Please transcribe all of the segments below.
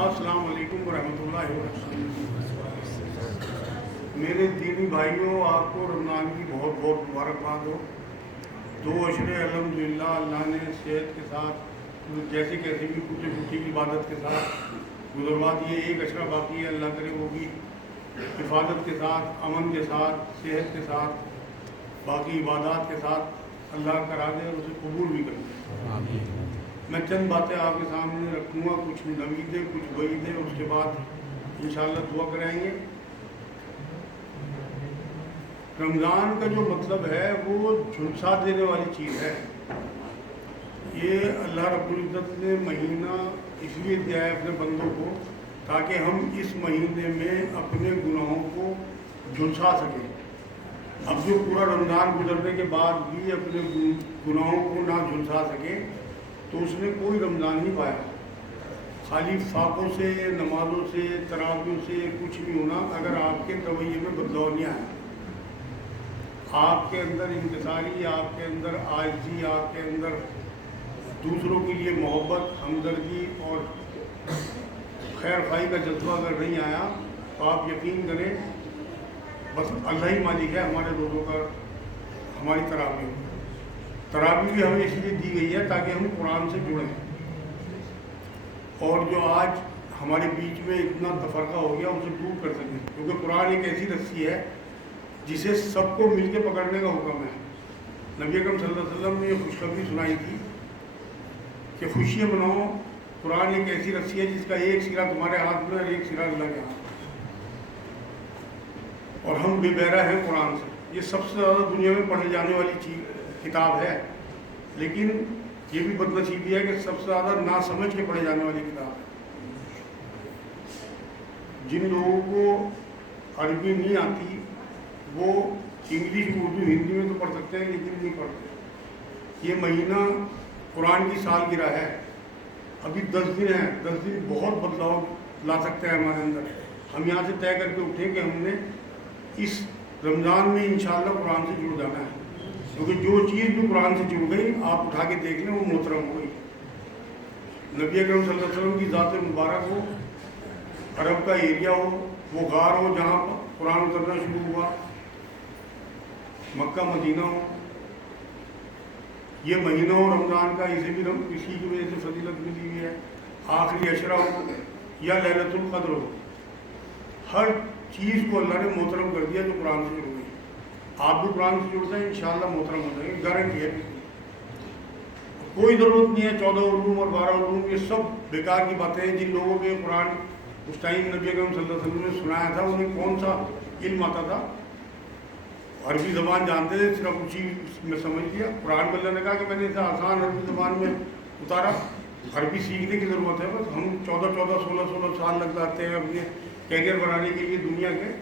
السلام علیکم ورحمۃ اللہ وبرکاتہ۔ میرے دینی بھائیوں، آپ کو رمضان کی بہت بہت مبارکباد ہو۔ 2 عشرے الحمدللہ اللہ نے صحت کے ساتھ جیسے بھی کچھ کی عبادت کے ساتھ گزروا دیے۔ 1 عشرہ باقی ہے، اللہ کرے وہ بھی حفاظت کے ساتھ، امن کے ساتھ، صحت کے ساتھ، باقی عبادات کے ساتھ اللہ کرا دے اور اسے قبول بھی کر دے۔ آمین۔ میں چند باتیں آپ کے سامنے رکھوں گا، کچھ نویدیں کچھ وعیدیں، اس کے بعد انشاءاللہ دعا کرائیں گے۔ رمضان کا جو مطلب ہے وہ جھلسا دینے والی چیز ہے۔ یہ اللہ رب العزت نے مہینہ اس لیے دیا ہے اپنے بندوں کو تاکہ ہم اس مہینے میں اپنے گناہوں کو جھلسا سکیں۔ اب جو پورا رمضان گزرنے کے بعد بھی اپنے گناہوں کو نہ جھلسا سکے تو اس نے کوئی رمضان نہیں پایا۔ خالی فاقوں سے، نمازوں سے، تراویحوں سے کچھ نہیں ہونا اگر آپ کے رویے میں بدلاؤ نہیں آیا، آپ کے اندر انکساری، آپ کے اندر عاجزی، آپ کے اندر دوسروں کے لیے محبت، ہمدردی اور خیر خواہی کا جذبہ اگر نہیں آیا تو آپ یقین کریں بس اللہ ہی مالک ہے ہمارے روزوں کا، ہماری تراویح بھی ہمیں اس لیے دی گئی ہے تاکہ ہم قرآن سے جڑیں۔ اور جو آج ہمارے بیچ میں اتنا تفرقہ ہو گیا اسے دور کر سکیں، کیونکہ قرآن ایک ایسی رسی ہے جسے سب کو مل کے پکڑنے کا حکم ہے۔ نبی اکرم صلی اللہ علیہ وسلم نے یہ خوشخبری سنائی تھی کہ خوشیاں مناؤ، قرآن ایک ایسی رسی ہے جس کا ایک سرا تمہارے ہاتھ میں اور ایک سرا اللہ کے ہاتھ میں، اور ہم بے بہرہ ہیں قرآن سے۔ یہ سب سے زیادہ دنیا میں پڑھی جانے والی کتاب ہے، لیکن یہ بھی بد نصیبی ہے کہ سب سے زیادہ نہ سمجھ کے پڑھے جانے والی کتاب ہے۔ جن لوگوں کو عربی نہیں آتی وہ انگلش، اردو، ہندی میں تو پڑھ سکتے ہیں لیکن نہیں پڑھتے۔ یہ مہینہ قرآن کی سالگرہ ہے، ابھی 10 دن ہیں، 10 دن بہت بدلاؤ لا سکتے ہیں ہمارے اندر۔ ہم یہاں سے طے کر کے اٹھیں کہ ہم نے اس رمضان میں انشاءاللہ قرآن سے جڑ جانا ہے، کیونکہ جو چیز بھی قرآن سے جڑ گئی آپ اٹھا کے دیکھ لیں وہ محترم ہو گئی۔ نبی اکرم صلی اللہ علیہ وسلم کی ذات مبارک ہو، عرب کا ایریا ہو، وہ غار ہو جہاں قرآن اترنا شروع ہوا، مکہ مدینہ ہو، یہ مہینہ ہو رمضان کا، اسے بھی اسی کی وجہ سے فضیلت ملی ہوئی ہے، آخری عشرہ ہو یا لیلۃ القدر ہو، ہر چیز کو اللہ نے محترم کر دیا جو قرآن سے جڑ گئی۔ آپ بھی قرآن سے جڑتے ہیں انشاءاللہ محترم ہو جائیں گے، گارنٹی ہے۔ کوئی ضرورت نہیں ہے 14 علوم اور 12 علوم، یہ سب بیکار کی باتیں ہیں۔ جن لوگوں کے قرآن اس ٹائم نبی اکرم صلی اللہ علیہ وسلم نے سنایا تھا انہیں کون سا علم آتا تھا؟ عربی زبان جانتے تھے، صرف اسی میں سمجھ لیا۔ قرآن کو اللہ نے کہا کہ میں نے اسے آسان عربی زبان میں اتارا، عربی سیکھنے کی ضرورت ہے، بس ہم 14 16 سال لگ جاتے ہیں اپنے کیریئر بنانے کے لیے، دنیا کے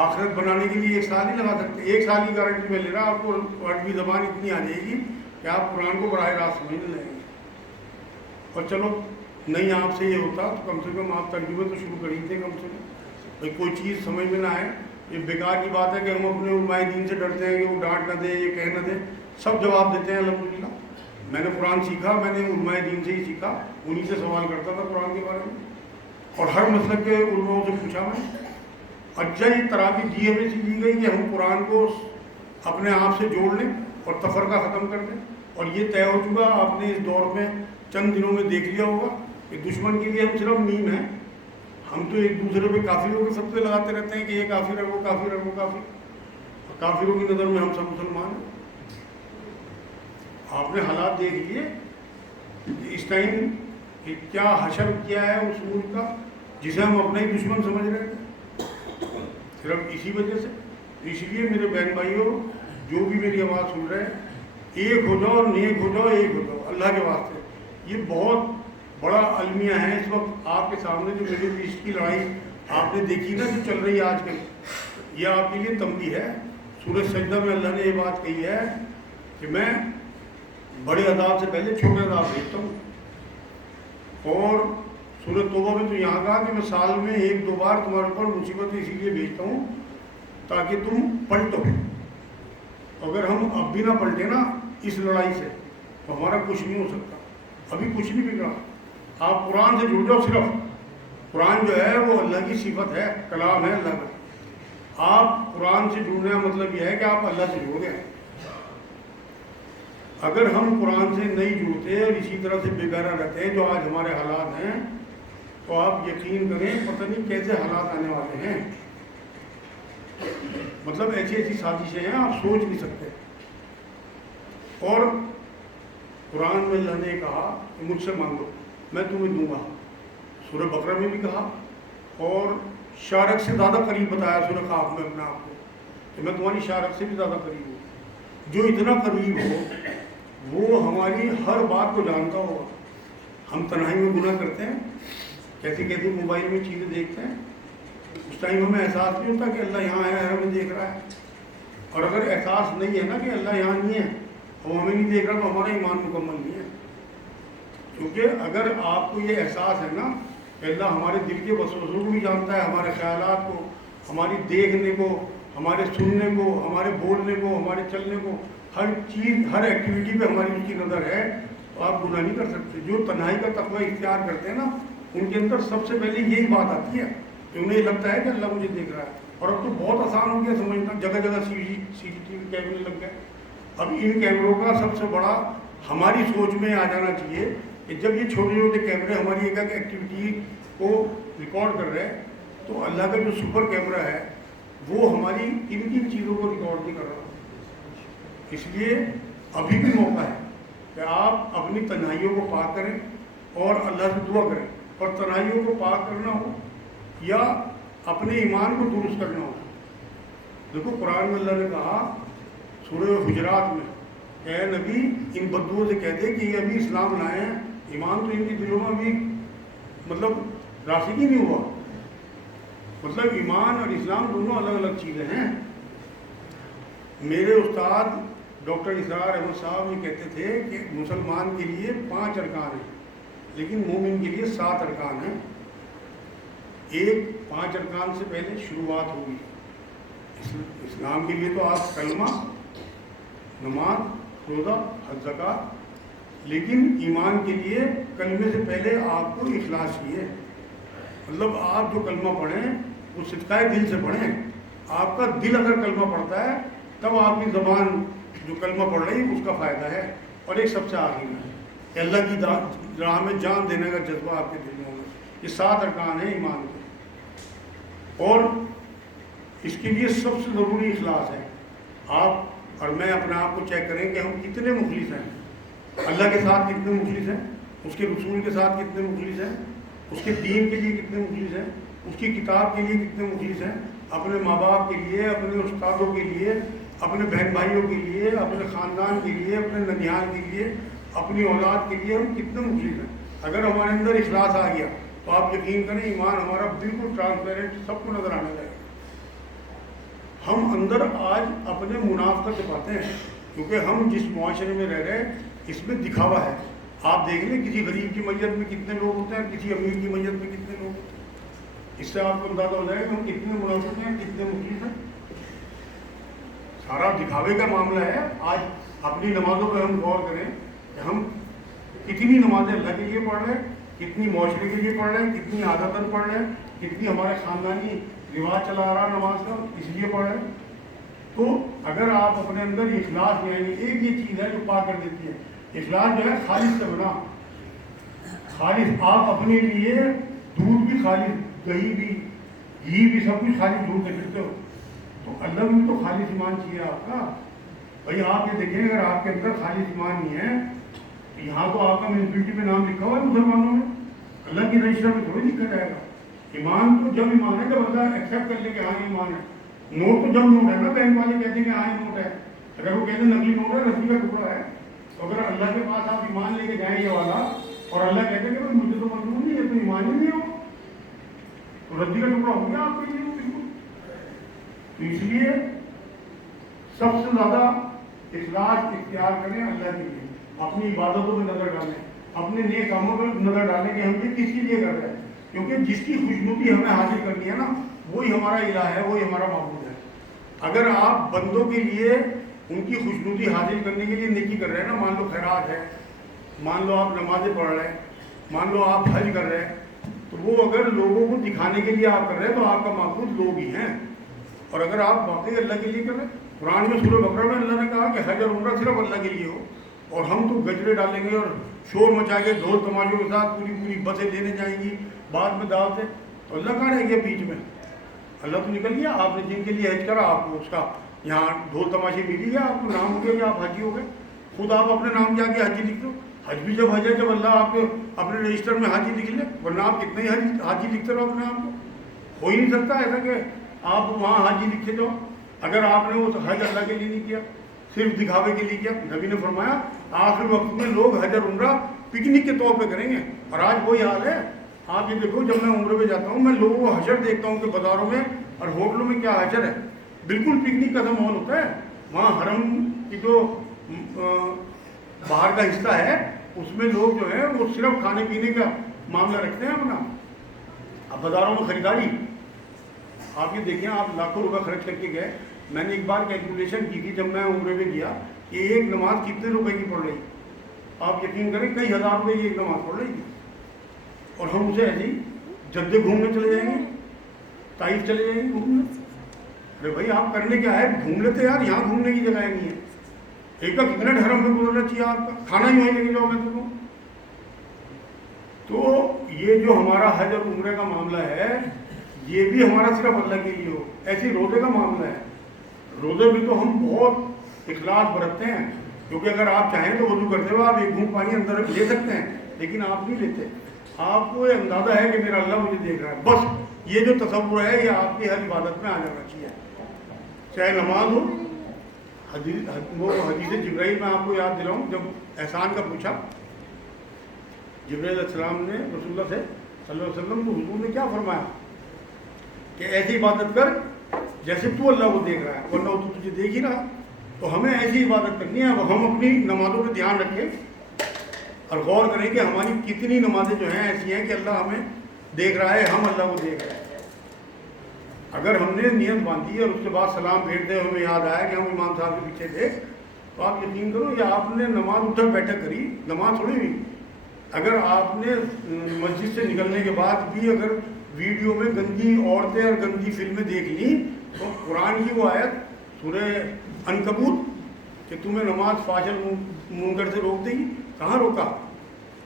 آخرت بنانے کے لیے 1 سال ہی لگا سکتے۔ 1 سال کی گارنٹی میں لے رہا، آپ کو عربی زبان اتنی آ جائے گی کہ آپ قرآن کو براہ راست سمجھنے لگیں گے۔ اور چلو نہیں آپ سے یہ ہوتا تو کم سے کم آپ ترجمے تو شروع کر ہی تھے، کم سے کم بھائی کوئی چیز سمجھ میں نہ آئے۔ یہ بیکار کی بات ہے کہ ہم اپنے علماء دین سے ڈرتے ہیں کہ وہ ڈانٹ نہ دے، یہ کہہ نہ دے، سب جواب دیتے ہیں الحمدللہ۔ میں نے قرآن سیکھا، میں نے علماء دین سے ہی سیکھا، انہی سے سوال کرتا تھا قرآن کے بارے میں، اور ہر مسلک کے علماء سے پوچھا میں۔ اچھا یہ تراویح دی ہمیں دی گئی کہ ہم قرآن کو اپنے آپ سے جوڑ لیں اور تفرقہ ختم کر دیں، اور یہ طے ہو چکا، آپ نے اس دور میں چند دنوں میں دیکھ لیا ہوگا کہ دشمن کے لیے ہم صرف میم ہیں۔ ہم تو ایک دوسرے پہ کافروں کے فتوے لگاتے رہتے ہیں کہ یہ کافر ہے، وہ کافر ہے، وہ کافر، اور کافروں کی نظر میں ہم سب مسلمان ہیں۔ آپ نے حالات دیکھ لیے اس ٹائم کہ کیا حشر کیا ہے اس ملک کا جسے ہم اپنا ہی دشمن سمجھ رہے تھے، صرف اسی وجہ سے۔ اس لیے میرے بہن بھائیوں جو بھی میری آواز سن رہے ہیں، ایک ہو جاؤ، نیک ہو جاؤ، ایک ہو جاؤ اللہ کے واسطے۔ یہ بہت بڑا المیہ ہے اس وقت آپ کے سامنے، جو مڈل ایسٹ کی لڑائی آپ نے دیکھی نا جو چل رہی ہے آج کل، یہ آپ کے لیے تنبیہ ہے۔ سورہ سجدہ میں اللہ نے یہ بات کہی ہے کہ میں بڑے عذاب سے پہلے چھوٹے عذاب بھیجتا ہوں، اور سورہ توبہ میں تو یہاں کہا کہ میں سال میں 1-2 بار تمہارے اوپر مصیبت اسی لیے بھیجتا ہوں تاکہ تم پلٹو۔ اگر ہم اب بھی نہ پلٹے نا اس لڑائی سے تو ہمارا کچھ نہیں ہو سکتا، ابھی کچھ نہیں بگڑا۔ آپ قرآن سے جڑ جاؤ صرف. قرآن جو ہے وہ اللہ کی صفت ہے, کلام ہے اللہ کا. آپ قرآن سے جڑنے کا مطلب یہ ہے کہ آپ اللہ سے جڑ گئے. اگر ہم قرآن سے نہیں جڑتے اور اسی طرح سے بے بہرا رہتے ہیں جو آج ہمارے حالات ہیں, تو آپ یقین کریں پتہ نہیں کیسے حالات آنے والے ہیں. مطلب ایسی ایسی سازشیں ہیں آپ سوچ نہیں سکتے. اور قرآن میں اللہ نے کہا کہ مجھ سے مانگو میں تمہیں دوں گا. سورہ بقرہ میں بھی کہا, اور شارک سے زیادہ قریب بتایا سورہ قاف میں اپنے آپ کو کہ میں تمہاری شارک سے بھی زیادہ قریب ہوں. جو اتنا قریب ہو وہ ہماری ہر بات کو جانتا ہوگا. ہم تنہائی میں گناہ کرتے ہیں, کیسی کیسی موبائل میں چیزیں دیکھتے ہیں, اس ٹائم ہمیں احساس نہیں ہوتا کہ اللہ یہاں ہے, ہمیں دیکھ رہا ہے. اور اگر احساس نہیں ہے نا کہ اللہ یہاں نہیں ہے, وہ ہمیں نہیں دیکھ رہا, تو ہمارا ایمان مکمل نہیں ہے. کیونکہ اگر آپ کو یہ احساس ہے نا کہ اللہ ہمارے دل کے وسوسوں کو بھی جانتا ہے, ہمارے خیالات کو, ہماری دیکھنے کو, ہمارے سننے کو, ہمارے بولنے کو, ہمارے چلنے کو, ہر چیز ہر ایکٹیویٹی پہ ہماری اس کی نظر ہے, تو آپ گناہ نہیں کر سکتے. جو تنہائی کا تقوی اختیار کرتے ہیں نا ان کے اندر سب سے پہلے یہی بات آتی ہے کہ انہیں لگتا ہے کہ اللہ مجھے دیکھ رہا ہے. اور اب تو بہت آسان ہو گیا سمجھنا, جگہ جگہ سی سی ٹی وی کیمرے لگ گئے. اب ان کیمروں کا سب سے بڑا ہماری سوچ میں آ جانا چاہیے کہ جب یہ چھوٹے چھوٹے کیمرے ہماری ایک ایک ایکٹیویٹی کو ریکارڈ کر رہے ہیں, تو اللہ کا جو سپر کیمرہ ہے وہ ہماری ان کن چیزوں کو ریکارڈ نہیں کر رہا. اس لیے ابھی بھی موقع ہے کہ آپ اپنی تنہائیوں کو پاک کریں اور اللہ سے دعا کریں. اور تنہائیوں کو پاک کرنا ہو یا اپنے ایمان کو درست کرنا ہو, دیکھو قرآن میں اللہ نے کہا سورہ حجرات میں کہ اے نبی ان بدوؤں سے کہہ دے کہ یہ ابھی اسلام لائے ہیں, ایمان تو ان کے دلوں میں ابھی مطلب راسخ ہی نہیں ہوا. مطلب ایمان اور اسلام دونوں الگ الگ چیزیں ہیں. میرے استاد ڈاکٹر اسرار احمد صاحب یہ کہتے تھے کہ مسلمان کے لیے 5 ارکان ہیں لیکن مومن کے لیے 7 ارکان ہیں. ایک 5 ارکان سے پہلے شروعات ہوگی. اسلام کے لیے تو آپ کلمہ, نماز, روزہ, حج, زکوٰۃ, لیکن ایمان کے لیے کلمے سے پہلے آپ کو اخلاص چاہیے. مطلب آپ جو کلمہ پڑھیں وہ صدقہ دل سے پڑھیں. آپ کا دل اگر کلمہ پڑھتا ہے تب آپ کی زبان جو کلمہ پڑھ رہی ہے اس کا فائدہ ہے. اور ایک سب سے آخری میں کہ اللہ کی راہ میں جان دینے کا جذبہ آپ کے دل میں ہونا. یہ 7 ارکان ہیں ایمان کے. اور اس کے لیے سب سے ضروری اخلاص ہے. آپ اور میں اپنے آپ کو چیک کریں کہ ہم کتنے مخلص ہیں, اللہ کے ساتھ کتنے مخلص ہیں, اس کے رسول کے ساتھ کتنے مخلص ہیں, اس کے دین کے لیے کتنے مخلص ہیں, اس کی کتاب کے لیے کتنے مخلص ہیں, اپنے ماں باپ کے لیے, اپنے استادوں کے لیے, اپنے بہن بھائیوں کے لیے, اپنے خاندان کے لیے, اپنے ننیال کے لیے, اپنی اولاد کے لیے ہم کتنے مخلص ہیں. اگر ہمارے اندر اخلاص آ گیا تو آپ یقین کریں ایمان ہمارا بالکل ٹرانسپیرنٹ سب کو نظر آنے لگے. ہم اندر آج اپنے منافقت چھپاتے ہیں کیونکہ ہم جس معاشرے میں رہ رہے ہیں اس میں دکھاوا ہے. آپ دیکھ لیں کسی غریب کی میت میں کتنے لوگ ہوتے ہیں, کسی امیر کی میت میں کتنے لوگ ہوتے ہیں. اس سے آپ کو اندازہ ہو جائے کہ ہم کتنے منافق ہیں, کتنے مخلص ہیں. سارا دکھاوے کا معاملہ ہے. آج اپنی نمازوں پہ ہم غور کریں کہ ہم کتنی نمازیں اللہ کے لیے پڑھ رہے ہیں, کتنی معاشرے کے لیے پڑھ رہے ہیں, کتنی عادتاً پڑھ رہے ہیں, کتنی ہمارے خاندانی رواج چلا آ رہا نماز کا اس لیے پڑھ رہے ہیں. تو اگر آپ اپنے اندر اخلاص یعنی ایک یہ چیز ہے جو پاک کر دیتی ہے. اخلاص جو ہے خالص سے بنا, خالص. آپ اپنے لیے دودھ بھی خالص, دہی بھی, گھی بھی, سب کچھ خالص دودھ سے پھرتے ہو, تو اللہ میں تو خالص ایمان چاہیے آپ کا. بھائی آپ یہ دیکھیں اگر آپ کے اندر خالص ایمان نہیں ہے, یہاں تو آپ کا میونسپلٹی پہ نام لکھا ہوا ہے مسلمانوں میں, اللہ کی رجسٹر میں تھوڑی لکھا جائے گا. ایمان تو جب ایمان ہے جب اللہ ایکسیپٹ کر لے کہ ہاں ایمان ہے. نوٹ تو جب نوٹ ہے نا, بینک والے کہتے ہیں کہ ہاں یہ نوٹ ہے. اگر وہ کہتے ہیں نقلی نوٹ ہے, رسی کا ٹکڑا ہے, تو اگر اللہ کے پاس آپ ایمان لے کے جائیں یہ والا اور اللہ کہتے ہیں کہ مجھے تو منظور نہیں, یہ تو ایمان ہی نہیں ہو, تو رسی کا ٹکڑا ہو گیا آپ کے لیے بالکل. تو اس لیے سب سے زیادہ اخلاص اختیار کریں اللہ کے لیے. اپنی عبادتوں میں نظر ڈالیں, اپنے نیک کاموں پر نظر ڈالیں کہ ہم یہ کس کے لیے کر رہے ہیں. کیونکہ جس کی خوشنودی ہمیں حاصل کرنی ہے نا وہی ہمارا الہ ہے, وہی ہمارا معبود ہے. اگر آپ بندوں کے لیے ان کی خوشنودی حاصل کرنے کے لیے نیکی کر رہے ہیں نا, مان لو خیرات ہے, مان لو آپ نمازیں پڑھ رہے ہیں, مان لو آپ حج کر رہے ہیں تو وہ اگر لوگوں کو دکھانے کے لیے آپ کر رہے ہیں تو آپ کا مقصود لوگ ہی ہیں، اور اگر آپ واقعی اللہ کے لیے کر رہے ہیں، قرآن میں سورہ بقرہ میں اللہ نے کہا کہ حج اور عمرہ صرف اللہ کے لیے ہو، اور ہم تو گجرے ڈالیں گے اور شور مچا کے ڈھول تماشوں کے ساتھ پوری بسیں لینے جائیں گی، بعد میں دعوتیں، تو اللہ کہاں رہ گیا بیچ میں؟ اللہ تو نکل گیا۔ آپ نے جن کے لیے حج کرا آپ کو اس کا یہاں ڈھول تماشے ملی گیا، آپ کو نام ہو گیا کہ آپ حاجی ہو گئے، خود آپ اپنے نام کیا کہ حاجی لکھ دو۔ حج بھی جب حج ہے جب اللہ آپ کو اپنے رجسٹر میں حاجی لکھ لے، ورنہ آپ کتنے ہی حاجی لکھتے رہو اپنے آپ کو، ہو ہی نہیں سکتا ایسا کہ آپ وہاں حاجی لکھتے جاؤ اگر آپ نے وہ حج اللہ کے لیے نہیں کیا، صرف دکھاوے کے لیے کیا۔ نبی نے فرمایا آخر وقت میں لوگ حج اور عمرہ پکنک کے طور پہ کریں گے، اور آج وہی حال ہے۔ آپ یہ دیکھو جب میں عمرے پہ جاتا ہوں میں لوگوں کو حشر دیکھتا ہوں کہ بازاروں میں اور ہوٹلوں میں کیا حشر ہے، بالکل پکنک کا ماحول ہوتا ہے۔ وہاں حرم کی جو باہر کا حصہ ہے اس میں لوگ جو ہے وہ صرف کھانے پینے کا معاملہ رکھتے ہیں اپنا، اب بازاروں میں خریداری آپ یہ دیکھیں، آپ لاکھوں روپے خرچ کر کے گئے۔ میں نے ایک بار کیلکولیشن کی تھی جب میں عمرے میں گیا کہ ایک نماز کتنے روپے کی پڑھ رہی، آپ یقین کریں کئی ہزار روپے کی ایک نماز پڑھ رہی تھی، اور ہم اسے ایسے ہی جدے گھومنے چلے جائیں گے، طائف چلے جائیں گے گھومنے۔ ارے بھائی آپ کرنے کیا ہے، گھوم لیتے یار، یہاں گھومنے کی جگہ نہیں ہے، ایک ایک منٹ حرم میں گزرنا چاہیے آپ کا، کھانا ہی وہیں لے کے جاؤ میں تو۔ تو یہ جو ہمارا حج اور عمرے کا معاملہ ہے یہ بھی ہمارا صرف اللہ کے لیے ہو۔ ایسی روزے کا معاملہ ہے، روزے بھی تو ہم بہت اخلاص برتتے ہیں، کیونکہ اگر آپ چاہیں تو وضو کرتے ہوئے آپ ایک گھونٹ پانی اندر لے سکتے ہیں، لیکن آپ نہیں لیتے۔ آپ کو یہ اندازہ ہے کہ میرا اللہ مجھے دیکھ رہا ہے، بس یہ جو تصور ہے یہ آپ کی ہر عبادت میں آ جانا چاہیے، چاہے نماز ہو۔ وہ حدیث جبرائیل میں آپ کو یاد دلاؤں، جب احسان کا پوچھا جبرائیل علیہ السلام نے رسول اللہ سے صلی اللہ علیہ وسلم تو حضور نے کیا فرمایا کہ ایسی عبادت کر جیسے تو اللہ کو دیکھ رہا ہے، ورنہ تو تجھے دیکھ ہی رہا۔ تو ہمیں ایسی عبادت کرنی ہے۔ اب ہم اپنی نمازوں پہ دھیان رکھیں اور غور کریں کہ ہماری کتنی نمازیں جو ہیں ایسی ہیں کہ اللہ ہمیں دیکھ رہا ہے، ہم اللہ کو دیکھ رہے ہیں۔ اگر ہم نے نیت باندھی اور اس کے بعد سلام بھیجتے ہمیں یاد آیا کہ ہم امام صاحب کے پیچھے تھے، تو آپ یقین کرو یہ آپ نے نماز اٹھک بیٹھک کری، نماز تھوڑی ہوئی۔ اگر آپ نے مسجد سے نکلنے کے بعد بھی اگر ویڈیو میں گندی عورتیں اور گندی فلمیں دیکھ لیں تو قرآن کی وہ آیت سورہ عنکبوت کہ تمہیں نماز فحش منکر سے روک دے گی، کہاں روکا؟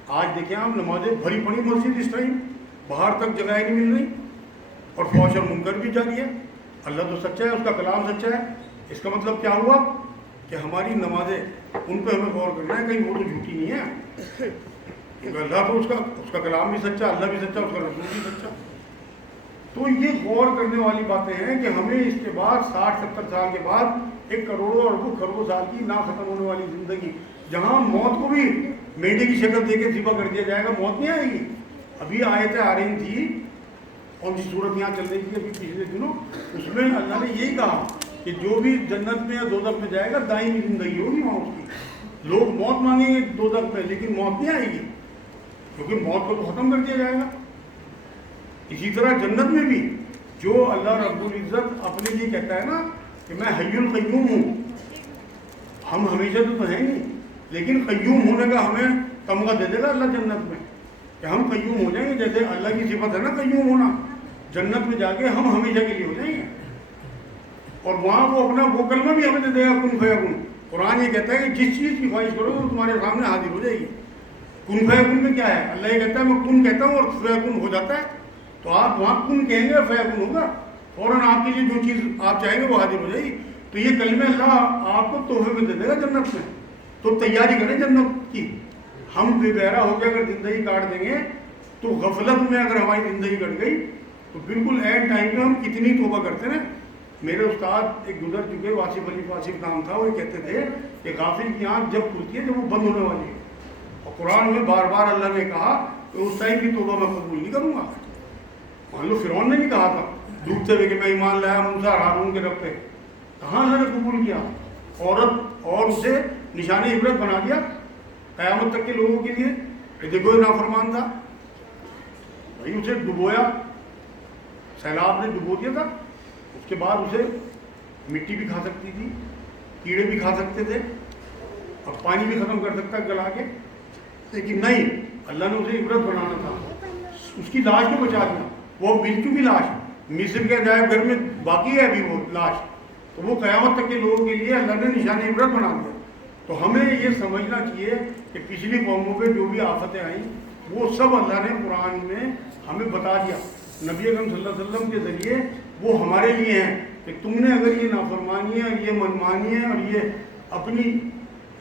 آج دیکھیں آپ نمازیں بھری پڑی مسجد اس ٹائم، باہر تک جگہیں نہیں مل رہی، اور فحش اور منکر بھی جاری ہے۔ اللہ تو سچا ہے، اس کا کلام سچا ہے، اس کا مطلب کیا ہوا کہ ہماری نمازیں ان پہ ہمیں غور کرنا ہے، کہیں وہ تو جھوٹی نہیں ہے، کیونکہ اللہ تو اس کا کلام بھی سچا، اللہ بھی سچا، اس کا رسول بھی سچا۔ تو یہ غور کرنے والی باتیں ہیں کہ ہمیں اس کے بعد 60-70 سال کے بعد ایک کروڑوں اربوں خربوں سال کی نہ ختم ہونے والی زندگی، جہاں موت کو بھی مینڈے کی شکل دے کے ذبح کر دیا جائے گا، موت نہیں آئے گی۔ ابھی آیتیں آ رہی تھی اور جس صورت یہاں چل رہی تھی ابھی پچھلے دنوں، اس میں اللہ نے یہی کہا کہ جو بھی جنت میں یا دوزخ میں جائے گا دائمی زندگی ہوگی وہاں اس کی۔ لوگ موت مانگیں گے دوزخ میں لیکن موت نہیں آئے گی، کیونکہ موت کو تو ختم کر دیا جائے گا۔ اسی طرح جنت میں بھی جو اللہ رب العزت اپنے لیے کہتا ہے نا کہ میں حی القیوم ہوں، ہم ہمیشہ تو ہیں نہیں، لیکن قیوم ہونے کا ہمیں تمغہ دے دے گا اللہ جنت میں کہ ہم قیوم ہو جائیں گے، جیسے اللہ کی صفت ہے نا قیوم ہونا، جنت میں جا کے ہم ہمیشہ کے لیے ہو جائیں گے۔ اور وہاں وہ اپنا وہ کلمہ بھی ہمیں دے دے گا کن فیکن۔ قرآن یہ کہتا ہے کہ جس چیز کی خواہش کرو وہ تمہارے سامنے حاضر ہو جائے گی۔ کن فیکن میں کیا ہے؟ اللہ یہ کہتا ہے میں کن کہتا ہوں اور فیکن ہو جاتا ہے، تو آپ وہاں کن کہیں گے فیکن ہوگا، فوراً آپ کے لیے جو چیز آپ چاہیں گے وہ حاضر ہو جائے گی۔ تو یہ کلمہ اللہ آپ کو تحفے میں دے دے گا جنت میں، تو تیاری کریں جنت کی۔ ہم بے بہرا ہو کے اگر زندگی کاٹ دیں گے تو غفلت میں اگر ہماری زندگی کٹ گئی تو بالکل اینڈ ٹائم پہ ہم کتنی توبہ کرتے ہیں۔ میرے استاد ایک گزر چکے واصف علی واصف نام تھا، وہ کہتے تھے کہ غافل کی آنکھ جب کھلتی ہے جب وہ بند ہونے والی ہے، اور قرآن میں بار بار اللہ نے کہا کہ اس ٹائم کی توبہ میں قبول نہیں کروں گا۔ مان لو فرعون نے نہیں کہا تھا ڈوبتے ہوئے کہ میں ایمان لایا موسیٰ اور ہارون کے رب پہ، کہاں اللہ نے قبول کیا؟ عورت اور اسے نشان عبرت بنا دیا قیامت تک کے لوگوں کے لیے کہ دیکھو یہ نافرمان تھا، بھائی اسے ڈبویا، سیلاب نے ڈبو دیا تھا، اس کے بعد اسے مٹی بھی کھا سکتی تھی، کیڑے بھی کھا سکتے تھے اور پانی بھی ختم کر سکتا گلا کے، لیکن نہیں، اللہ نے اسے عبرت بنانا تھا، اس کی لاش کو بچا دیا، وہ مل چکی لاش، مصر کے عجائب گھر میں باقی ہے ابھی وہ لاش، تو وہ قیامت تک کے لوگوں کے لیے اللہ نے نشان عبرت بنا دیا۔ تو ہمیں یہ سمجھنا چاہیے کہ پچھلی قوموں پہ جو بھی آفتیں آئیں وہ سب اللہ نے قرآن میں ہمیں بتا دیا، نبی اکرم صلی اللہ علیہ وسلم کے ذریعے وہ ہمارے لیے ہیں کہ تم نے اگر یہ نافرمانی ہے، یہ منمانی ہے اور یہ اپنی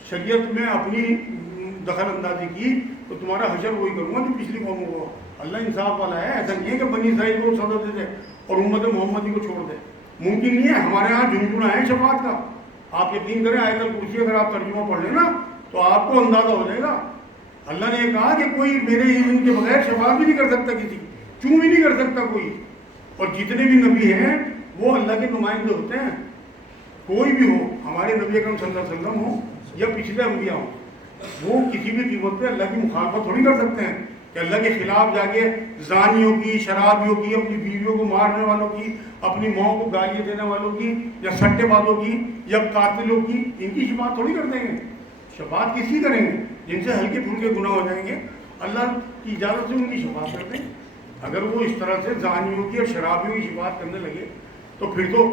شریعت میں اپنی دخل اندازی کی تو تمہارا حشر وہی کروں گا جو پچھلی قوموں کو۔ اللہ انصاف والا ہے، ایسا نہیں ہے کہ بنی اسرائیل کو سزا دے دے اور امت محمدی کو چھوڑ دے، ممکن نہیں ہے۔ ہمارے ہاں جھنجھنا ہے شفاعت کا، آپ یقین کریں آیت الکرسی اگر آپ ترجمہ پڑھ لیں نا تو آپ کو اندازہ ہو جائے گا۔ اللہ نے یہ کہا کہ کوئی میرے اذن کے بغیر شفاعت بھی نہیں کر سکتا، کسی چوں بھی نہیں کر سکتا کوئی، اور جتنے بھی نبی ہیں وہ اللہ کے نمائندے ہوتے ہیں، کوئی بھی ہو، ہمارے نبی اکرم صلی اللہ علیہ وسلم ہو یا پچھلے انبیاء ہوں، وہ کسی بھی قیمت پہ اللہ کی مخالفت تھوڑی کر سکتے ہیں کہ اللہ کے خلاف جا کے زانیوں کی، شرابیوں کی، اپنی بیویوں کو مارنے والوں کی، اپنی ماں کو گالیاں دینے والوں کی، یا سٹے بازوں کی، یا قاتلوں کی، ان کی شفاعت تھوڑی کر دیں گے۔ شفاعت کسی کریں گے جن سے ہلکے پھلکے گناہ ہو جائیں گے، اللہ کی اجازت سے ان کی شفاعت کرتے ہیں۔ اگر وہ اس طرح سے زانیوں کی اور شرابیوں کی شفاعت کرنے لگے تو پھر تو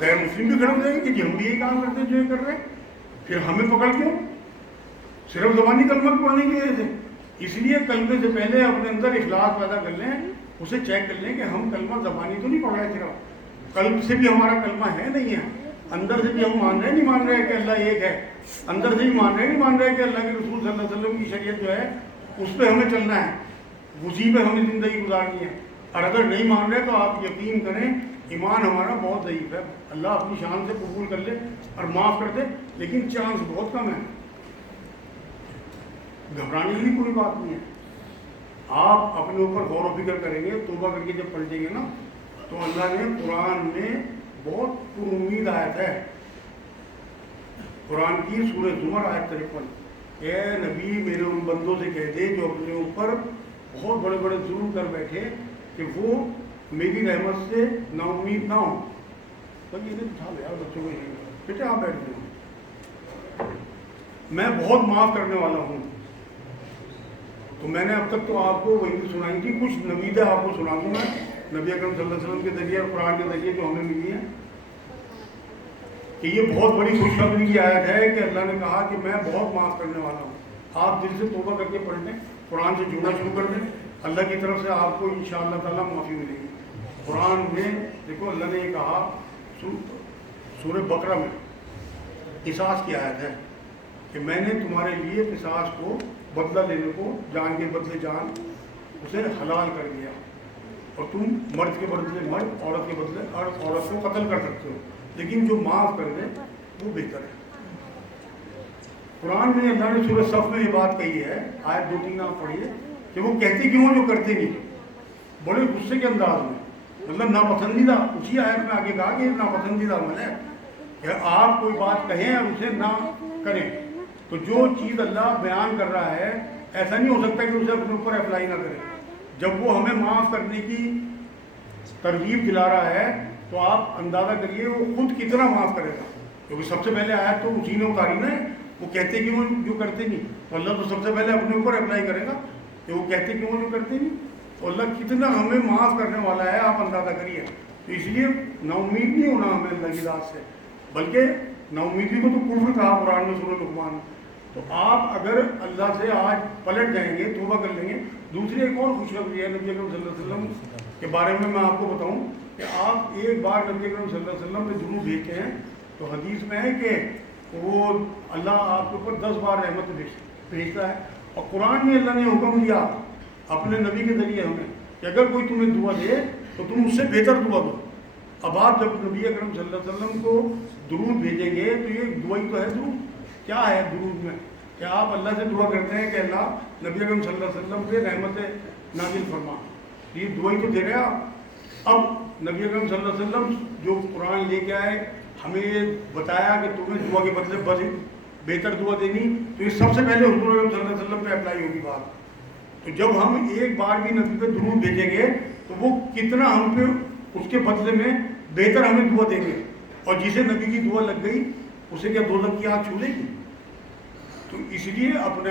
غیر مسلم بھی کھڑے ہو جائیں گے کہ جی ہم بھی یہی کام کرتے ہیں جو یہ کر رہے ہیں، پھر ہمیں پکڑ کیوں؟ صرف زبانی کلمہ پڑھنے کی وجہ سے۔ اس لیے کلمے سے پہلے اپنے اندر اخلاص پیدا کر لیں، اسے چیک کر لیں کہ ہم کلمہ زبانی تو نہیں پڑھ رہے، صرف قلب سے بھی ہمارا کلمہ ہے نہیں ہے، اندر سے بھی ہم مان رہے نہیں مان رہے کہ اللہ ایک ہے، اندر سے بھی مان رہے نہیں مان رہے کہ اللہ کے رسول صلی اللہ علیہ وسلم کی شریعت جو ہے اس پہ ہمیں چلنا ہے، اسی پہ ہمیں زندگی گزارنی ہے۔ اور اگر نہیں مان رہے تو آپ یقین کریں ایمان ہمارا بہت ضعیف ہے، اللہ اپنی شان سے قبول کر لے اور معاف کر دے، لیکن چانس بہت کم ہے۔ گھبرانے کی کوئی بات نہیں ہے، آپ اپنے اوپر غور و فکر کریں گے، توبہ کر کے جب پلٹیں گے نا تو اللہ نے قرآن میں بہت پر امید آیت ہے، قرآن کی سورہ زمر آیت 53، اے نبی میرے ان بندوں سے کہہ دے جو اپنے اوپر بہت بڑے بڑے ظلم کر بیٹھے کہ وہ میری رحمت سے نا امید نہ ہو۔ تو یہ نہیں اٹھا لیا بچوں کو، بیٹے آپ بیٹھ جائیں، میں بہت معاف کرنے والا ہوں۔ تو میں نے اب تک تو آپ کو وہی سنائی تھی، کچھ نویدہ آپ کو سنا دوں میں نبی اکرم صلی اللہ علیہ وسلم کے ذریعے اور قرآن کے ذریعے جو ہمیں ملی ہے، کہ یہ بہت بڑی خوشخبری کی آیت ہے کہ اللہ نے کہا کہ میں بہت معاف کرنے والا ہوں۔ آپ دل سے توبہ کر کے پڑھ لیں، قرآن سے جڑنا شروع کر دیں، اللہ کی طرف سے آپ کو انشاءاللہ تعالیٰ معافی ملے گی۔ قرآن میں دیکھو اللہ نے یہ کہا سورہ بقرہ میں قصاص کی آیت ہے کہ میں نے تمہارے لیے قصاص کو، بدلہ لینے کو، جان کے بدلے جان، اسے حلال کر دیا، اور تم مرد کے بدلے مرد، عورت کے بدلے عورت کو قتل کر سکتے ہو، لیکن جو معاف کر دے وہ بہتر ہے۔ قرآن میں اللہ نے سورہ صف میں یہ بات کہی ہے، آیت 2-3 آپ پڑھیے، کہ وہ کہتے کیوں جو کرتے نہیں، بڑے غصے کے انداز میں، مطلب ناپسندیدہ، اسی آیت میں آگے کہا کہ یہ ناپسندیدہ عمل ہے کہ آپ کوئی بات کہیں اور اسے نہ کریں۔ تو جو چیز اللہ بیان کر رہا ہے ایسا نہیں ہو سکتا کہ اسے اپنے اوپر اپلائی نہ کریں۔ جب وہ ہمیں معاف کرنے کی ترغیب دلا رہا ہے تو آپ اندازہ کریے وہ خود کتنا معاف کرے گا، کیونکہ سب سے پہلے آیت تو اسی نے اتاری نا، وہ کہتے کیوں جو کرتے نہیں، تو اللہ تو سب سے پہلے اپنے اوپر اپلائی کرے گا کہ وہ کہتے کیوں جو کرتے نہیں، تو اللہ کتنا ہمیں معاف کرنے والا ہے آپ اندازہ کریے۔ تو اس لیے نا امید نہیں ہونا ہمیں اللہ کی ذات سے، بلکہ نا امیدی کو تو کفر کہا قرآن میں سورہ لقمان۔ تو آپ اگر اللہ سے آج پلٹ جائیں گے، توبہ کر لیں گے۔ دوسری ایک اور خوشخبری ہے نبی اکرم صلی اللہ علیہ وسلم کے بارے میں آپ کو بتاؤں کہ آپ ایک بار نبی اکرم صلی اللہ علیہ وسلم پہ درود بھیجتے ہیں تو حدیث میں ہے کہ وہ اللہ آپ کے اوپر 10 بار رحمت بھیجتا ہے، اور قرآن میں اللہ نے حکم دیا اپنے نبی کے ذریعے ہمیں کہ اگر کوئی تمہیں دعا دے تو تم اس سے بہتر دعا دو۔ اب آپ جب نبی اکرم صلی اللہ علیہ وسلم کو درود بھیجیں گے تو یہ دعا ہی تو ہے۔ درود کیا ہے؟ درود میں کہ آپ اللہ سے دعا کرتے ہیں کہ اللہ نبی اکرم صلی اللہ علیہ وسلم پہ رحمت نازل فرما، یہ دعا ہی تو دے رہے ہیں آپ۔ اب نبی اکرم صلی اللہ علیہ وسلم جو قرآن لے کے آئے، ہمیں یہ بتایا کہ تمہیں دعا کے بدلے بس بہتر دعا دینی، تو یہ سب سے پہلے حضور اکرم صلی اللہ علیہ وسلم پہ اپلائی ہوگی بات۔ تو جب ہم ایک بار بھی نبی پہ درود بھیجیں گے تو وہ کتنا ہم پہ اس کے بدلے میں بہتر ہمیں دعا دیں گے، اور جسے نبی کی دعا لگ گئی اسے کیا دوزخ کی آگ چھو لے گی؟ تو اس لیے اپنے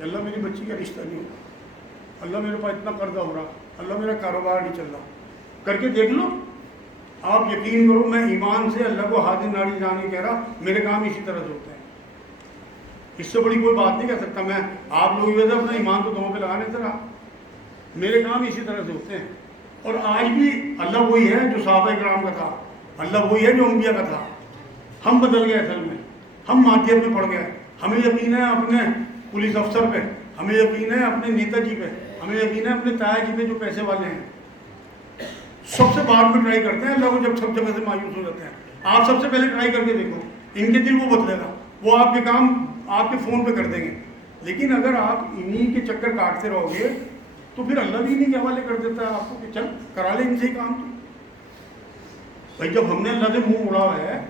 کہ اللہ میری بچی کا رشتہ نہیں ہوگا, اللہ میرے پاس اتنا قرضہ ہو رہا, اللہ میرا کاروبار نہیں چل رہا, کر کے دیکھ لو. آپ یقین کرو, میں ایمان سے اللہ کو حاضر ناظر جان کے کہہ رہا, میرے کام اسی طرح سے ہوتے ہیں. اس سے بڑی کوئی بات نہیں کہہ سکتا میں. آپ لوگ ویسے اپنا ایمان تو دونوں پہ لگانے سے رہا, میرے کام اسی طرح سے ہوتے ہیں. اور آج بھی اللہ وہی ہے جو صحابہ کرام کا تھا, اللہ وہی ہے جو انبیاء کا تھا. ہم بدل گئے اصل میں, ہم مادیت میں پڑ گئے. ہمیں یقین ہے اپنے پولیس افسر پہ, ہمیں یقین ہے اپنے نیتا جی پہ, ہمیں یقین ہے اپنے تایا جی پہ جو پیسے والے ہیں. سب سے بعد میں ٹرائی کرتے ہیں اللہ کو, جب سب جگہ سے مایوس ہو جاتے ہیں. آپ سب سے پہلے ٹرائی کر کے دیکھو, ان کے دل وہ بدلے گا, وہ آپ کے کام آپ کے فون پہ کر دیں گے. لیکن اگر آپ انہی کے چکر کاٹتے رہو گے تو پھر اللہ بھی انہی کے حوالے کر دیتا ہے آپ کو کہ چل کرا لے ان سے ہی کام. تو بھائی جب ہم نے اللہ سے منہ موڑا ہوا ہے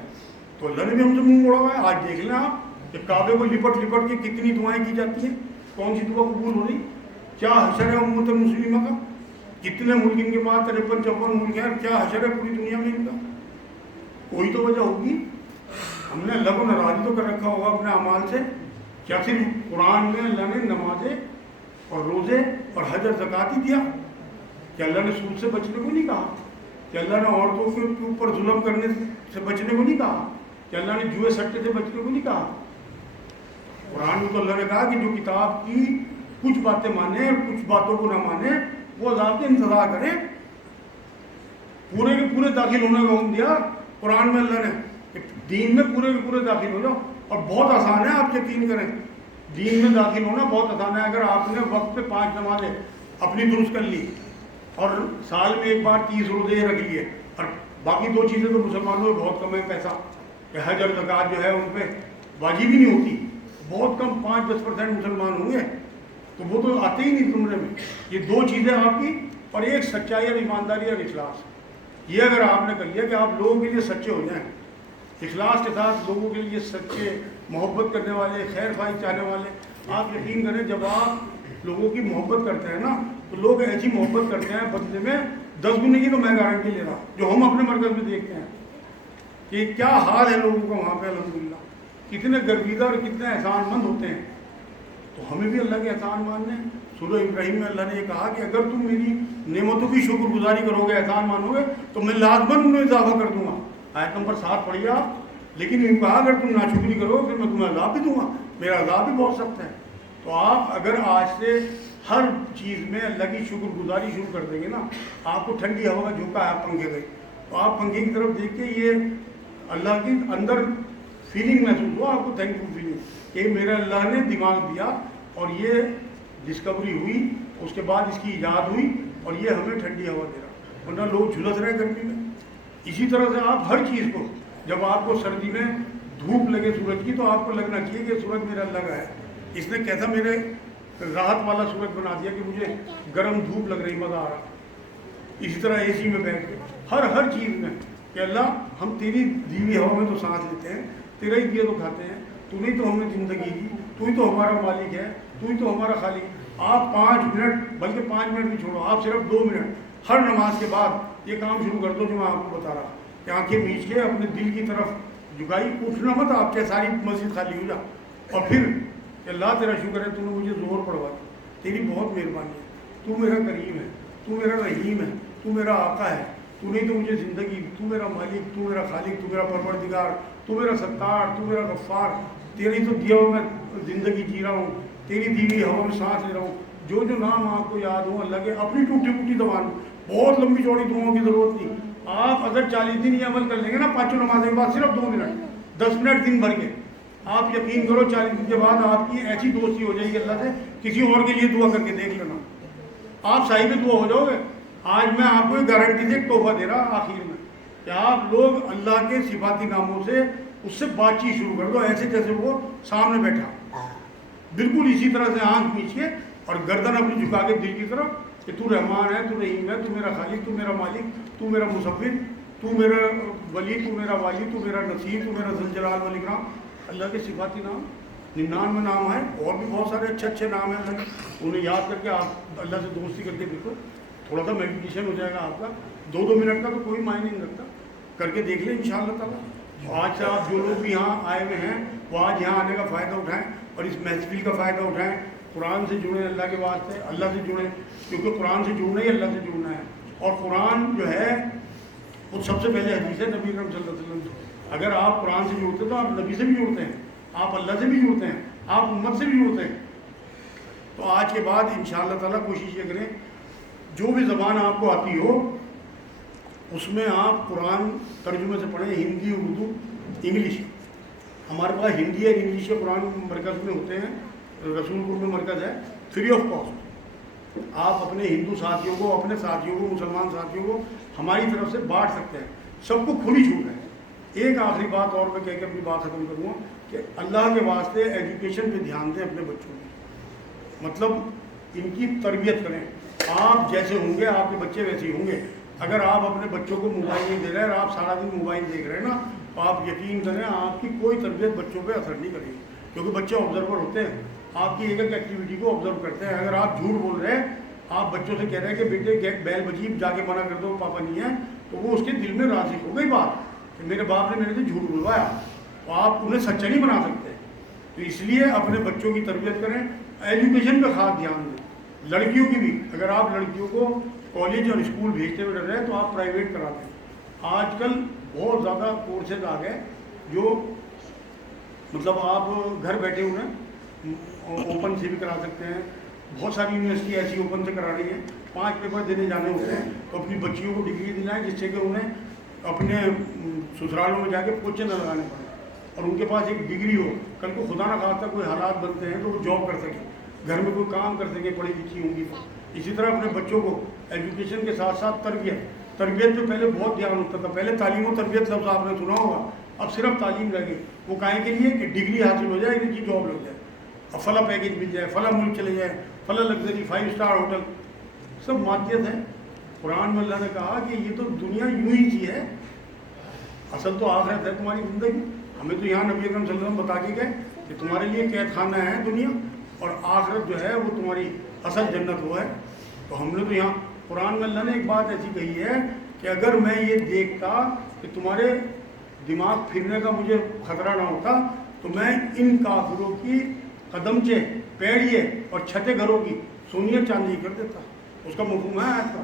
تو اللہ نے بھی ہم سے منہ موڑا ہوا ہے. آج دیکھ لیں آپ کہ کعبے کو لپٹ لپٹ کے کتنی دعائیں کی جاتی ہیں, کون سی دعا قبول ہو رہی. کیا حشر ہے امت مسلمہ کا, کتنے ملک ان کے پاس 53-54 ملک ہیں, کیا حشر ہے پوری دنیا میں ان کا. کوئی تو وجہ ہوگی. ہم نے اللہ کو ناراض تو کر رکھا ہوگا اپنے اعمال سے. کیا صرف قرآن میں اللہ نے نمازیں اور روزے اور حج اور زکوٰۃ ہی دیا؟ کہ اللہ نے سود سے بچنے کو نہیں کہا؟ کہ اللہ نے عورتوں کے اوپر ظلم کرنے سے بچنے کو نہیں کہا؟ کہ اللہ نے جوئے سٹے سے بچنے کو نہیں کہا؟ قرآن میں تو اللہ نے کہا کہ جو کتاب کی کچھ باتیں مانے اور کچھ باتوں کو نہ مانے وہ عذاب کا انتظار کریں. پورے کے پورے داخل ہونے کا حکم دیا قرآن میں اللہ نے کہ دین میں پورے کے پورے داخل ہو جاؤ. اور بہت آسان ہے, آپ یقین کریں, دین میں داخل ہونا بہت آسان ہے. اگر آپ نے وقت پہ 5 نمازیں اپنی درست کر لی اور سال میں ایک بار 30 روزے رکھ لیے, اور باقی 2 چیزیں تو مسلمانوں میں بہت کم ہے, پیسہ کہ حج اور زکوٰۃ جو ہے ان پہ واجب ہی نہیں ہوتی, بہت کم 5-10% مسلمان ہوں گے, تو وہ تو آتے ہی نہیں زمرے میں. یہ 2 چیزیں آپ کی, اور ایک سچائی اور ایمانداری اور اخلاص. یہ اگر آپ نے کر لیا کہ آپ لوگوں کے لیے سچے ہو جائیں, اخلاص کے ساتھ لوگوں کے لیے سچے, محبت کرنے والے, خیر خواہی چاہنے والے, آپ یقین کریں جب آپ لوگوں کی محبت کرتے ہیں نا تو لوگ ایسی محبت کرتے ہیں بدلے میں 10 گنے کی. تو میں گارنٹی لے رہا جو ہم اپنے مرکز میں دیکھتے ہیں کہ کیا حال ہے لوگوں کا وہاں پہ, الحمدللہ کتنے گرویدہ اور کتنے احسان مند ہوتے ہیں. تو ہمیں بھی اللہ کے احسان ماننے ہیں. سورہ ابراہیم میں اللہ نے یہ کہا کہ اگر تم میری نعمتوں کی شکر گزاری کرو گے, احسان مانو گے, تو میں لازماً ان میں اضافہ کر دوں گا. آیت نمبر 7 پڑھیے آپ. لیکن ان کہا اگر تم ناشکری کرو پھر میں تمہیں عذاب بھی دوں گا, میرا عذاب بھی بہت سخت ہے. تو آپ اگر آج سے ہر چیز میں اللہ کی شکر گزاری شروع کر دیں گے نا, آپ کو ٹھنڈی ہوا کا جھونکا ہے پنکھے گئی, تو آپ پنکھے کی طرف دیکھ کے یہ اللہ کی اندر فیلنگ محسوس ہو آپ کو, تھینکفل فیلنگ کہ میرا اللہ نے دماغ دیا اور یہ ڈسکوری ہوئی, اس کے بعد اس کی ایجاد ہوئی اور یہ ہمیں ٹھنڈی ہوا دے رہا, ورنہ لوگ جھلس رہے گرمی میں. اسی طرح سے آپ ہر چیز کو, جب آپ کو سردی میں دھوپ لگے سورج کی تو آپ کو لگنا چاہیے کہ سورج میرا اللہ کا ہے, اس نے کیسا میرے راحت والا سورج بنا دیا کہ مجھے گرم دھوپ لگ رہی, مزہ آ رہا. اسی طرح اے سی میں بیٹھ کے ہر چیز میں کہ اللہ ہم تیری دی ہوئی ہوا میں تو سانس لیتے ہیں, تیرا ہی دیا تو کھاتے ہیں, تو نہیں تو ہم نے زندگی دی, تو ہی تو ہمارا مالک ہے, تو ہی تو ہمارا خالق. آپ 5 منٹ, بلکہ 5 منٹ بھی چھوڑو, آپ صرف 2 منٹ ہر نماز کے بعد یہ کام شروع کر دو جو میں آپ کو بتا رہا کہ آنکھیں میچ کے اپنے دل کی طرف جھکائی, اٹھنا مت آپ کے, ساری مسجد خالی ہو جا, اور پھر اللہ تیرا شکر ہے تو نے مجھے زور پڑوا, تیری بہت مہربانی ہے, تو میرا کریم ہے, تو میرا رحیم ہے, تو میرا آقا ہے, تو نہیں تو مجھے زندگی, تو میرا مالک, تو میرا خالق, تو میرا پروردگار, تو میرا ستار, تو میرا غفار, تیری تو دیا ہوا میں زندگی جی رہا ہوں, تیری دی ہوئی ہوا میں سانس لے رہا ہوں. جو نام آپ کو یاد ہوں اللہ کے, اپنی ٹوٹی پھوٹی زبان, بہت لمبی چوڑی دعاؤں کی ضرورت نہیں. آپ اگر 40 دن یہ عمل کر لیں گے نا, 5 نمازیں کے بعد صرف 2 منٹ 10 منٹ دن بھر کے, آپ یقین کرو 40 دن کے بعد آپ کی ایسی دوستی ہو جائے گی اللہ سے, کسی اور کے لیے دعا کر کے دیکھ لینا, آپ صاحب دعا ہو جاؤ گے. آج میں آپ کو ایک گارنٹی سے ایک تحفہ دے رہا آخر میں کہ آپ لوگ اللہ کے صفاتی ناموں سے اس سے بات چیت شروع کر دو, ایسے جیسے وہ سامنے بیٹھا, بالکل اسی طرح سے آنکھ کھینچ کے اور گردن اپنی جھکا کے دل کی طرف کہ تو رحمان ہے, تو رحیم ہے, تو میرا خالق, تو میرا مالک, تو میرا مصور, تو میرا ولی, تو میرا والی, تو میرا نصیر, تو میرا ذوالجلال والاکرام. اللہ کے صفاتی نام 99 نام ہیں, اور بھی بہت سارے اچھے نام ہیں اللہ کے, انہیں یاد کر کے آپ اللہ سے دوستی کر کے دیکھو, تھوڑا سا میڈیٹیشن ہو جائے گا آپ کا. 2 منٹ کا تو کوئی معنی نہیں رکھتا, کر کے دیکھ لیں انشاءاللہ تعالیٰ. آج سے آپ جو لوگ بھی یہاں آئے ہوئے ہیں وہ آج یہاں آنے کا فائدہ اٹھائیں اور اس محفل کا فائدہ اٹھائیں. قرآن سے جڑیں اللہ کے واسطے، اللہ سے جڑیں، کیونکہ قرآن سے جڑنا ہی اللہ سے جڑنا ہے. اور قرآن جو ہے وہ سب سے پہلے حدیث ہے نبی اکرم صلی اللہ علیہ وسلم سے. اگر آپ قرآن سے جڑتے تو آپ نبی سے بھی جڑتے ہیں، آپ اللہ سے بھی جڑتے ہیں، آپ امت سے بھی جڑتے ہیں. تو آج کے بعد انشاءاللہ تعالیٰ کوشش یہ کریں جو بھی زبان آپ کو آتی ہو اس میں آپ قرآن ترجمے سے پڑھیں، ہندی، اردو، انگلش. ہمارے پاس ہندی اور انگلش کے قرآن مرکز میں ہوتے ہیں، رسول پور میں مرکز ہے، فری آف کاسٹ. آپ اپنے ہندو ساتھیوں کو، اپنے ساتھیوں کو، مسلمان ساتھیوں کو ہماری طرف سے بانٹ سکتے ہیں، سب کو کھلی چھوٹ ہے. ایک آخری بات اور میں کہہ کے اپنی بات ختم کروں گا کہ اللہ کے واسطے ایجوکیشن پہ دھیان دیں اپنے بچوں کی، مطلب ان کی تربیت کریں. آپ جیسے ہوں گے آپ کے بچے ویسے ہی ہوں گے. اگر آپ اپنے بچوں کو موبائل نہیں دے رہے اور آپ سارا دن موبائل دیکھ رہے ہیں نا، تو آپ یقین کریں آپ کی کوئی تربیت بچوں پہ اثر نہیں کرے گی، کیونکہ بچے آبزرور ہوتے ہیں، آپ کی ایک ایک ایکٹیویٹی کو آبزرو کرتے ہیں. اگر آپ جھوٹ بول رہے ہیں، آپ بچوں سے کہہ رہے ہیں کہ بیٹے بیل بجی جا کے منع کر دو پاپا نہیں ہے، تو وہ اس کے دل میں راسخ ہو گئی بات کہ میرے باپ نے میرے سے جھوٹ بلوایا، تو آپ انہیں سچا نہیں بنا سکتے. تو اس لیے اپنے بچوں کی تربیت کریں، ایجوکیشن پہ خاص دھیان دیں. لڑکیوں کی بھی، اگر آپ لڑکیوں کو کالج اور اسکول بھیجتے ہوئے ڈر رہے ہیں تو آپ پرائیویٹ کراتے ہیں. آج کل بہت زیادہ کورسز آ گئے جو مطلب آپ گھر بیٹھے ہوئے اوپن سے بھی کرا سکتے ہیں. بہت ساری یونیورسٹی ایسی اوپن سے کرا رہی ہیں. 5 پیپر دینے جانے ہوتے ہیں تو اپنی بچیوں کو ڈگری دلائیں جس سے کہ انہیں اپنے سسرالوں میں جا کے پوچھے نہ لگانے پڑیں اور ان کے پاس ایک ڈگری ہو. کل کو خدا نہ خواستہ کوئی حالات بنتے ہیں تو وہ جاب کر سکیں، گھر میں کوئی کام کر سکیں، پڑھی لکھی ہوں گی. اسی طرح اپنے بچوں کو ایجوکیشن کے ساتھ ساتھ تربیت پہ پہلے بہت دھیان ہوتا تھا. پہلے تعلیم و تربیت لفظ آپ نے سنا ہوگا، اب صرف تعلیم رہ گئی. وہ کہیں کے لیے کہ ڈگری حاصل ہو جائے، ان کی جاب لگ جائے اور فلاں پیکیج مل جائے، فلاں ملک چلے جائے، فلاں لگژری 5 اسٹار ہوٹل. سب مادیت ہے. قرآن میں اللہ نے کہا کہ یہ تو دنیا یوں ہی چیز ہے، اصل تو آخرت ہے تمہاری زندگی. ہمیں تو یہاں نبی اکرم صلی اللہ علیہ وسلم بتا کے گئے کہ تمہارے لیے قید خانہ ہے دنیا اور آخرت جو ہے وہ تمہاری اصل جنت وہ ہے. تو ہم نے تو یہاں قرآن میں اللہ نے ایک بات ایسی کہی ہے کہ اگر میں یہ دیکھتا کہ تمہارے دماغ پھرنے کا مجھے خطرہ نہ ہوتا تو میں ان کافروں کی قدمچے، پیڑیے اور چھتے گھروں کی سونی چاندی کر دیتا. اس کا مفہوم ہے آیت کا.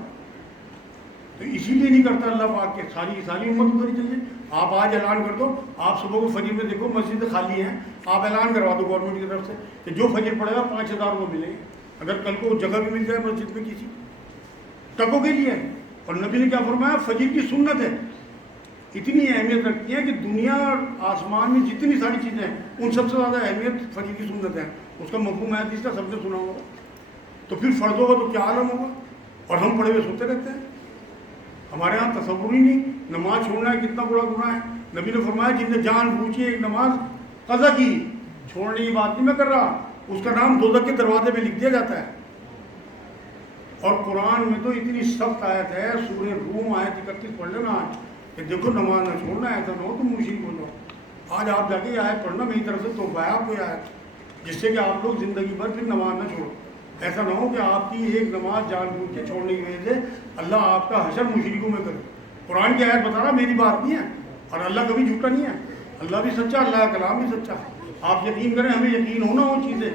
تو اسی لیے نہیں کرتا اللہ پاک کے ساری امت ادھر ہی چلیے. آپ آج اعلان کر دو، آپ صبح کو فجر میں دیکھو مسجد خالی ہیں، آپ اعلان کروا دو گورنمنٹ کی طرف سے کہ جو فجر پڑے گا 5000 روپے ملیں گے. اگر کل کو جگہ بھی مل جائے مسجد میں کسی ٹکوں کے لیے. اور نبی نے کیا فرمایا؟ فجر کی سنت ہے، اتنی اہمیت رکھتی ہے کہ دنیا اور آسمان میں جتنی ساری چیزیں ہیں ان سب سے زیادہ اہمیت فجر کی سنت ہے. اس کا مفہوم ہے جس کا سب نے سنا ہوگا. تو پھر فرض ہوگا تو کیا عالم ہوگا. اور ہم پڑھے ہوئے سوتے رہتے ہیں. ہمارے ہاں تصور ہی نہیں. نماز چھوڑنا ہے کتنا بڑا گناہ ہے. نبی نے فرمایا جن نے جان بوجھ کے ایک نماز قضا کی، چھوڑنے کی بات نہیں میں کر رہا، اس کا نام دوزخ کے دروازے پہ لکھ دیا جاتا ہے. اور قرآن میں تو اتنی سخت آیت ہے، سورہ روم آیت 31 پڑھ لینا آج کہ دیکھو نماز نہ چھوڑنا، ایسا نہ ہو تم مشرک ہو جاؤ. آج آپ جا کے یہ آیت پڑھنا، میری طرف سے توبہ ہے آپ کو یہ آیت، جس سے کہ آپ لوگ زندگی بھر پھر نماز نہ چھوڑو. ایسا نہ ہو کہ آپ کی ایک نماز جان بوجھ کے چھوڑنے کی وجہ سے اللہ آپ کا حشر مشرکوں میں کرے. قرآن کی آیت بتا رہا، میری بات نہیں ہے. اور اللہ کبھی جھوٹا نہیں ہے، اللہ بھی سچا، اللہ کا کلام بھی سچا. آپ یقین کریں، ہمیں یقین ہونا وہ چیزیں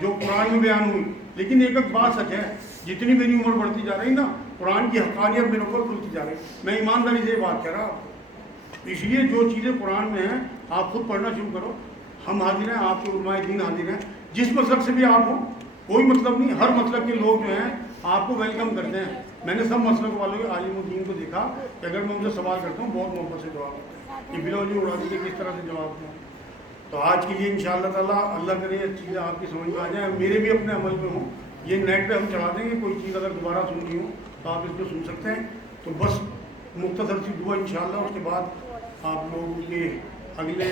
جو قرآن میں بیان ہوئی. لیکن ایک ایک بات سچ ہے، جتنی میری عمر بڑھتی جا رہی نا قرآن کی حقانیت میرے اوپر کھلتی جا رہی. میں ایمانداری سے یہ بات کہہ رہا ہوں. اس لیے جو چیزیں قرآن میں ہیں آپ خود پڑھنا شروع کرو. ہم حاضر ہیں، آپ کے علماء دین حاضر ہیں، جس مسلک سے بھی آپ ہوں کوئی مطلب نہیں. ہر مسلک کے لوگ جو ہیں آپ کو ویلکم کرتے ہیں. میں نے سب مسلک والوں کے عالم و دین کو دیکھا کہ اگر میں ان سے سوال کرتا ہوں بہت محبت سے جواب دیتے ہیں. یہ بلولی اڑا دیجیے کس طرح سے جواب دوں. تو آج کے لیے انشاءاللہ تعالیٰ اللہ کرے یہ چیزیں آپ کی سمجھ میں آ جائیں، میرے بھی اپنے عمل میں ہوں. یہ نیٹ پہ ہم چلا دیں گے، کوئی چیز اگر دوبارہ سننی ہو تو آپ اس کو سن سکتے ہیں. تو بس مختصر سی دعا انشاءاللہ، اس کے بعد آپ لوگوں کے اگلے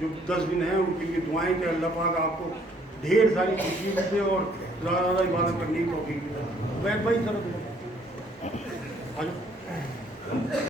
جو 10 دن ہیں ان کے لیے دعائیں کہ اللہ پاک آپ کو ڈھیر ساری خوشی دے اور زیادہ زیادہ عبادت کرنے کی توفیق دے. عبید بھائی سر